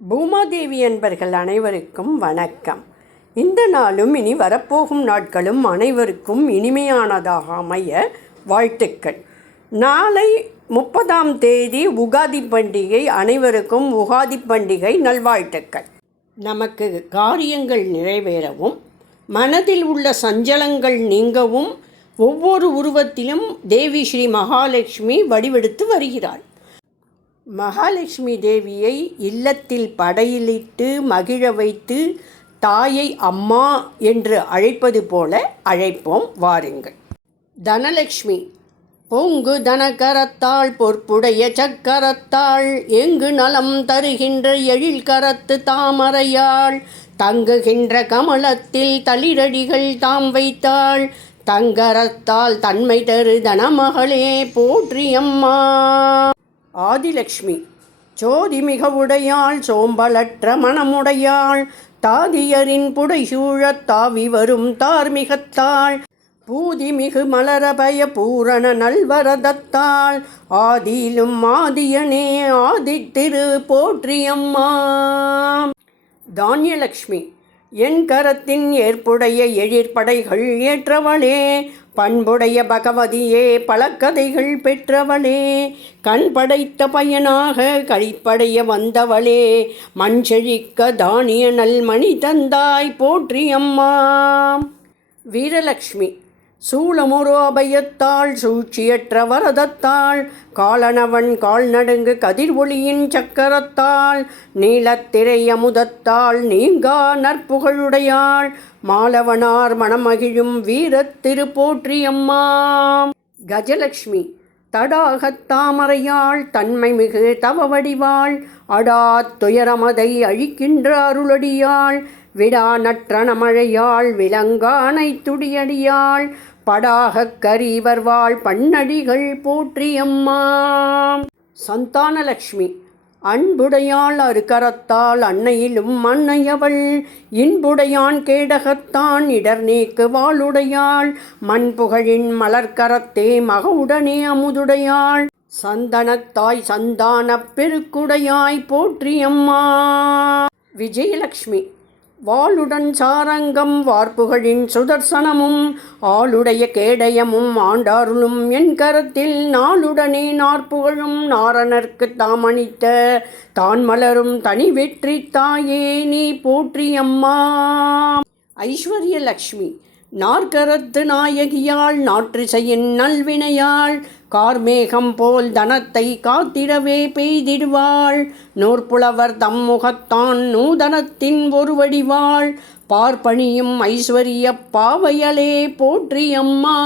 பூமாதேவி என்பர்கள் அனைவருக்கும் வணக்கம். இந்த நாளும் இனி வரப்போகும் நாட்களும் அனைவருக்கும் இனிமையானதாக அமைய வாழ்த்துக்கள். நாளை முப்பதாம் தேதி உகாதி பண்டிகை அனைவருக்கும் உகாதி பண்டிகை நல்வாழ்த்துக்கள். நமக்கு காரியங்கள் நிறைவேறவும் மனதில் உள்ள சஞ்சலங்கள் நீங்கவும் ஒவ்வொரு உருவத்திலும் தேவி ஸ்ரீ மகாலட்சுமி வடிவெடுத்து வருகிறாள். மகாலட்சுமி தேவியை இல்லத்தில் படையிலிட்டு மகிழ வைத்து தாயை அம்மா என்று அழைப்பது போல அழைப்போம் வாருங்கள். தனலட்சுமி பொங்கு தனகரத்தாள் பொற்புடைய சக்கரத்தாள் எங்கு நலம் தருகின்ற எழில் கரத்து தாமரையாள் தங்குகின்ற கமலத்தில் தளிரடிகள் தாம் வைத்தாள் தங்கரத்தால் தன்மை தரு தனமகளே போற்றியம்மா. ஆதிலக்ஷ்மி. சோதி மிக உடையாள் சோம்பலற்ற மனமுடையாள் தாதியரின் புடைசூழத் தாவி வரும் தார்மிகத்தாள் பூதி மிகு மலரபய பூரண நல்வரதத்தாள் ஆதியிலும் ஆதியனே ஆதித்திரு போற்றியம்மா. தானியலக்ஷ்மி. என் கரத்தின் ஏற்புடைய எழிற்படைகள் ஏற்றவளே பண்புடைய பகவதியே பழக்கதைகள் பெற்றவனே பெற்றவளே கண் படைத்த பயனாக கழிப்படைய வந்தவளே மண் செழிக்க தானிய நல்மணி தந்தாய் போற்றி அம்மா. வீரலக்ஷ்மி. சூளமுரோபயத்தாள் சூழ்ச்சியற்ற வரதத்தாள் காலனவன் கால் நடுங்கு கதிர் ஒளியின் சக்கரத்தாள் நீலத்திரை அமுதத்தாள் நீங்கா நற்புகழுடையாள் மாலவனார் மணமகிழும் வீரத் திருப்போற்றியம்மா கஜலக்ஷ்மி தடாகத் தாமரையாள் தன்மை மிகு தவ வடிவாள் அடாத் துயரமதை அழிக்கின்ற அருளடியாள் விடா நற்றனமழையாள் விலங்கானை துடியடியாள் படாகக் கரிவர்வாள் பண்ணடிகள் போற்றியம்மா சந்தானலக்ஷ்மி அன்புடையாள் அருகரத்தால் அன்னையிலும் அன்னையவள் இன்புடையான் கேடகத்தான் இடர் நீக்கு வாளுடையாள் மண்புகழின் மலர்க்கரத்தே மகவுடனே அமுதுடையாள். சந்தனத்தாய் சந்தானப் பெருக்குடையாய் போற்றியம்மா விஜயலக்ஷ்மி வாளுடன் சாரங்கம் வார்ப்புகளின் சுதர்சனமும் ஆளுடைய கேடயமும் ஆண்டாருளும் என் கரத்தில் நாளுடனே நாற்புகழும் நாரணர்க்கு தாமணித்த தான் மலரும் தனி வெற்றி தாயே நீ போற்றியம்மா. ஐஸ்வர்யலக்ஷ்மி நாற்கரத்து நாயகியாள் நாற்றிசையின் நல்வினையாள் கார்மேகம் போல் தனத்தை காத்திடவே பெய்திடுவாள். நூற்புலவர் தம் முகத்தான் நூதனத்தின் ஒரு வடிவாள் பார்ப்பணியும் ஐஸ்வரிய பாவையலே போற்றியம்மா.